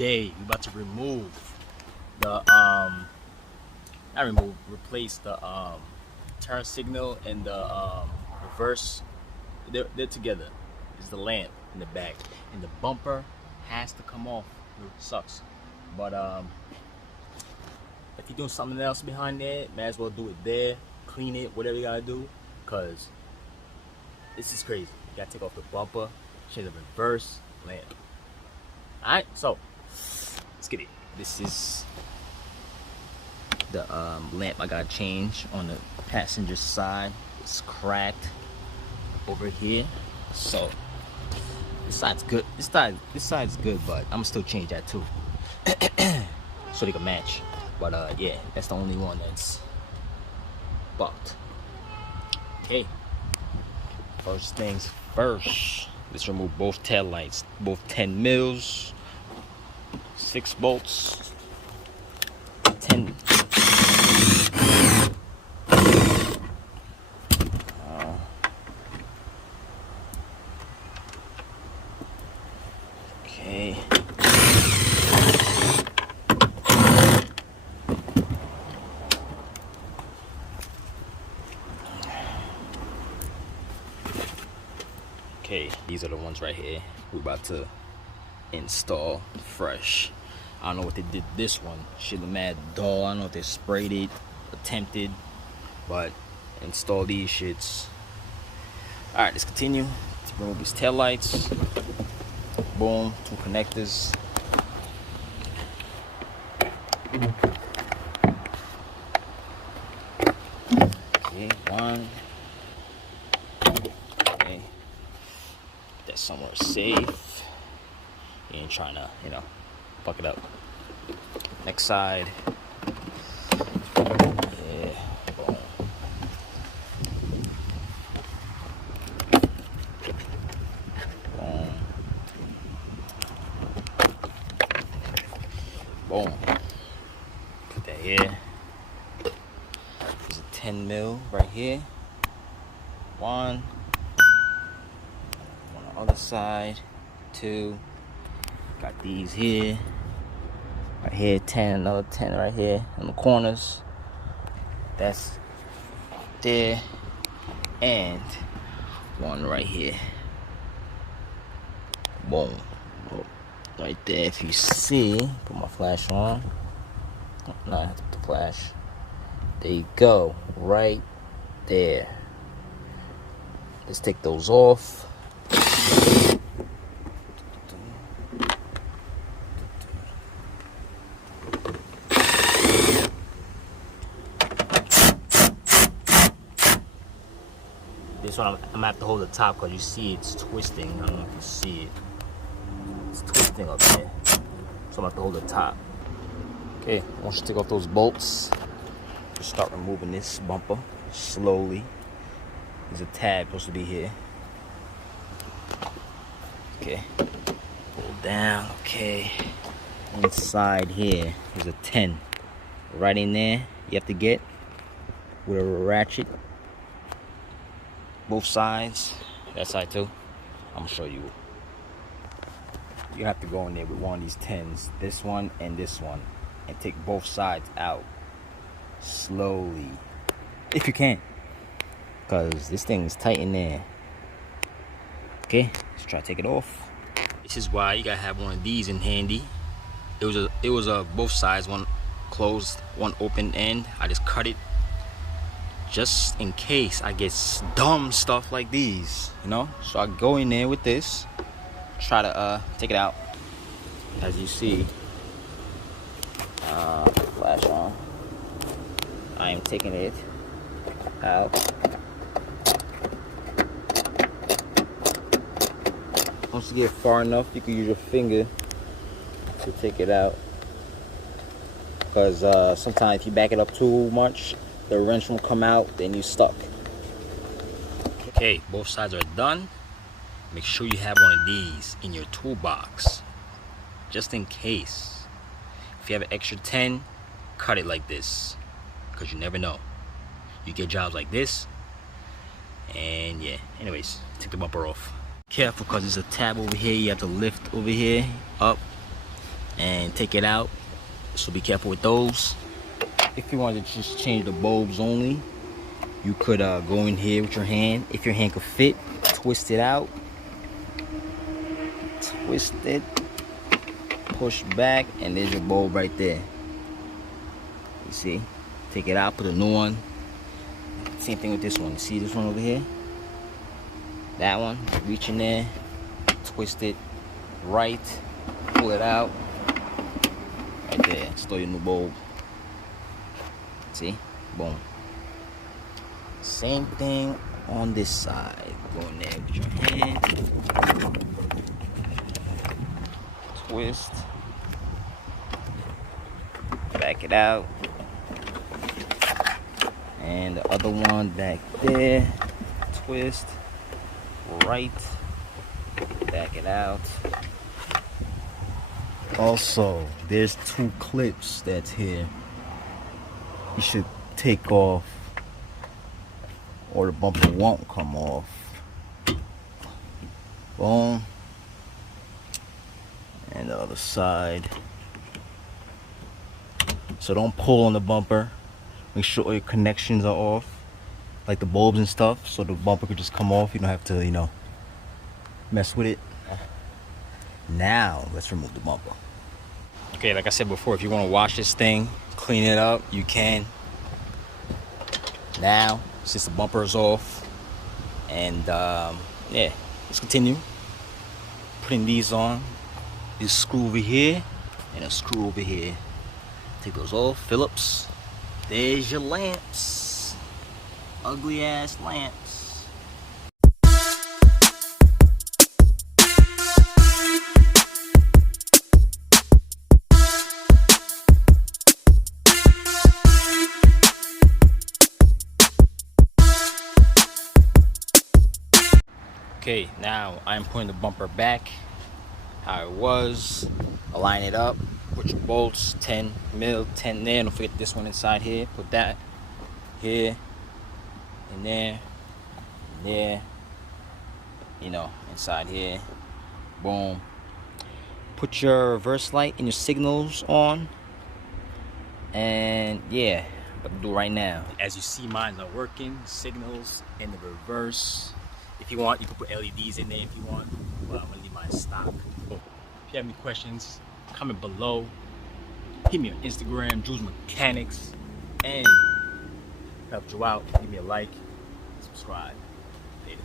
today we're about to remove the replace the turn signal and the reverse. They're together. It's the lamp in the back, and the bumper has to come off. It sucks, but if you're doing something else behind there, may as well do it there. Clean it, whatever you gotta do, cause this is crazy. You gotta take off the bumper, change the reverse lamp. Alright, so let's get it. This is the lamp I gotta change on the passenger side. It's cracked over here, so this side's good. This side's good, but I'm gonna still change that too, so they can match. But yeah, that's the only one that's bucked. Okay, first things first, let's remove both tail lights, both 10 mils, 6 bolts, 10. Okay. Okay, these are the ones right here we're about to install fresh. I don't know what they did this one. Shit, mad dull. I don't know if they sprayed it, attempted, but install these shits. All right, let's continue. Let's remove these tail lights. Boom, 2 connectors. Okay, 1. Okay, that's somewhere safe. You ain't trying to, fuck it up. Next side. Yeah, boom. Boom. Boom. Put that here. There's a 10 mil right here. 1. On the other side. 2. Got these here. Right here, 10, another 10 right here in the corners. That's there. And 1 right here. Boom. Right there, if you see, put my flash on. No, I have to put the flash. There you go, right there. Let's take those off. This one, I'm gonna have to hold the top because you see it's twisting. I don't know if you see it. It's twisting up there. So I'm gonna have to hold the top. Okay, once you take off those bolts, just start removing this bumper slowly. There's a tab supposed to be here. Okay, pull down. Okay, inside here is a 10. Right in there, you have to get with a ratchet. Both sides, that side too. I'm gonna show you. You have to go in there with one of these 10s, this one and this one, and take both sides out slowly, if you can, because this thing is tight in there. Okay, let's try to take it off. This is why you gotta have one of these in handy. It was a both sides, one closed, one open end. I just cut it just in case I get dumb stuff like these, so I go in there with this, try to take it out. As you see, flash on, I am taking it out. Once you get far enough, you can use your finger to take it out, because sometimes if you back it up too much, the wrench won't come out, then you're stuck. Okay, both sides are done. Make sure you have one of these in your toolbox, just in case. If you have an extra 10, cut it like this, because you never know. You get jobs like this, and yeah. Anyways, take the bumper off. Careful, because there's a tab over here. You have to lift over here, up, and take it out. So be careful with those. If you want to just change the bulbs only, you could go in here with your hand. If your hand could fit, twist it out. Twist it. Push back, and there's your bulb right there. You see? Take it out, put a new one. Same thing with this one. See this one over here? That one. Reach in there, twist it right, pull it out. Right there. Store your new bulb. See? Boom. Same thing on this side. Go in there with your hand. Twist. Back it out. And the other one back there. Twist. Right. Back it out. Also, there's 2 clips that's here. You should take off, or the bumper won't come off. Boom. And the other side. So don't pull on the bumper. Make sure all your connections are off, like the bulbs and stuff, so the bumper could just come off. You don't have to, you know, mess with it. Now let's remove the bumper. Okay, like I said before, if you want to wash this thing, clean it up, you can. Now, since the bumper is off, and yeah, let's continue putting these on. This screw over here and a screw over here. Take those off, Phillips. There's your lamps. Ugly ass lamps. Okay, now I'm putting the bumper back how it was. Align it up. Put your bolts, 10 mil, 10 there. Don't forget this one inside here. Put that here, and there, and there. You know, inside here. Boom. Put your reverse light and your signals on. And yeah, I'm gonna do it right now. As you see, mine are working. Signals in the reverse. If you want, you can put LEDs in there if you want. But I'm gonna leave mine stock. If you have any questions, comment below. Hit me on Instagram, Jules Mechanics, and help you out. Give me a like, subscribe. Later.